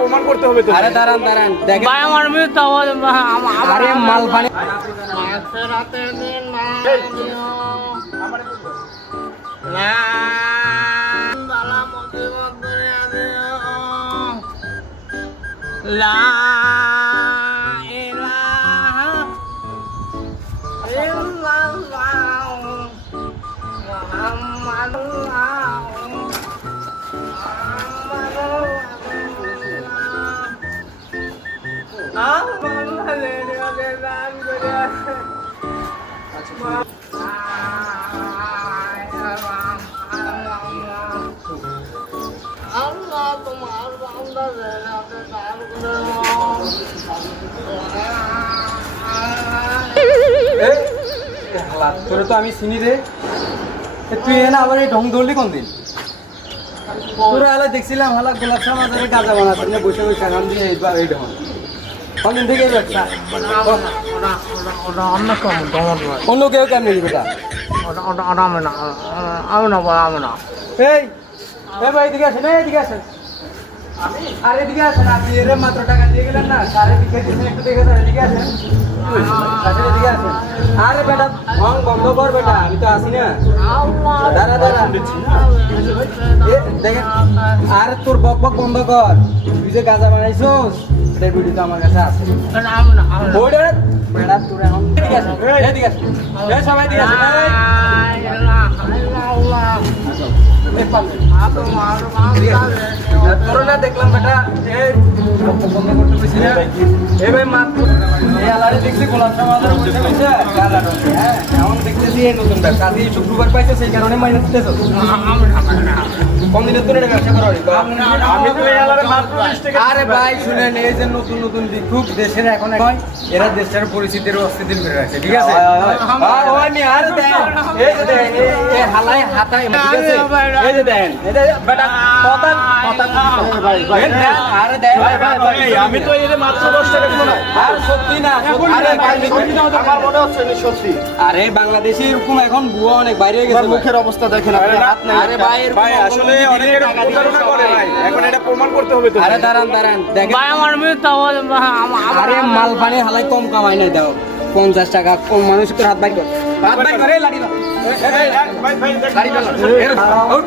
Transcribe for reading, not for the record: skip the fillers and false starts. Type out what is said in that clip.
প্রমাণ করতে হবে তো। আরে দাঁড়ান দাঁড়ান দেখেন ভাই আমার মিথ্যা বলে আরে মাল পানি রাতের দিন না দিও না বালা মুসিবত দুনিয়া দিও লা ইলাহা ইল্লাল্লাহ মুহাম্মাদুর আল্লাহ তোমার বান্দাদের হাতে দান করে তোরে তো আমি চিনি রে তুই এনে আবার এই ঢং ধরলি কোন দিন তোরা হালা দেখছিলাম হালা গোলাপ শাহ মাজারে গাঁজা বানাচ্ছে না বসে বসে গান দিয়ে এইবার এই ঢং কোনদিন থেকে এই ব্যবসা ওটা অন্য কেমন কেমন অন্য কেউ কেমনি দিবে এটা ওটা ওটা ওটা আমি না আমি না বল আমি না এই ভাই এদিকে আসেন এদিকে আসেন আরে এদিকে আসেন আপনি এর মাত্র টাকা দিয়ে গেলেন না সারে দিকে দিন একটু দেখে দেন এদিকে আসেন এদিকে আসেন আরে বেটা ঢং বন্ধ কর বেটা আমি তো আসি না দাঁড়া দাঁড়া দেখেন আরে তোর বক বক বন্ধ কর তুই যে গাঁজা বানাইছোস এটার ভিডিও তো আমার কাছে আছে আমি না ওইটা বেটা তোর এখন এদিকে আসেন এদিকে আসেন এই সবাই এদিকে আসেন করোনা দেখলাম বেটা বন্ধ করতে পেরেছি না এই ভাই মাত্র এই আলারে দেখছি গোলাপ সমাজের বসে বসে হ্যাঁ এমন দেখতেছি এই নতুন ব্যবসা আজকে শুক্রবার পাইছে সেই কারণে মাইনাস দিতেছো কম দিনের তো ব্যবসা করা আমি তো এই আলারে মাত্র 20 টাকা। আরে ভাই শুনেন এই যে নতুন নতুন ভিক্ষুক দেশের এখন হয় এরা দেশের পরিস্থিতির অস্থিতির করে রাখছে ঠিক আছে আর ওই নি আর দেন এই যে দেন এই হালাই হাতায় ঠিক আছে এই যে দেন এটা বেটা কথা ভাই ভাই আরে দেন আমি তো এর মাত্র 10 টাকা দিব না। আর সত্যি না আরে ভাই আমার মনে হচ্ছে না সত্যি। আরে বাংলাদেশে এরকম এখন বুয়া অনেক বাইরে হয়ে গেছে মুখের অবস্থা দেখেন আপনি হাত নাই। আরে ভাই ভাই আসলে অনেকে প্রতারণা করে ভাই। এখন এটা প্রমাণ করতে হবে তো। আরে দাঁড়ান দাঁড়ান দেখেন ভাই আমার মিথ্যা বলে আরে মাল পানি হালাই কম কামাই নাই দাও 50 টাকা কম মানুষ তোর হাত বাইর কর হাত বাইর করে লাড়ি দাও ভাই ভাই লাড়ি দাও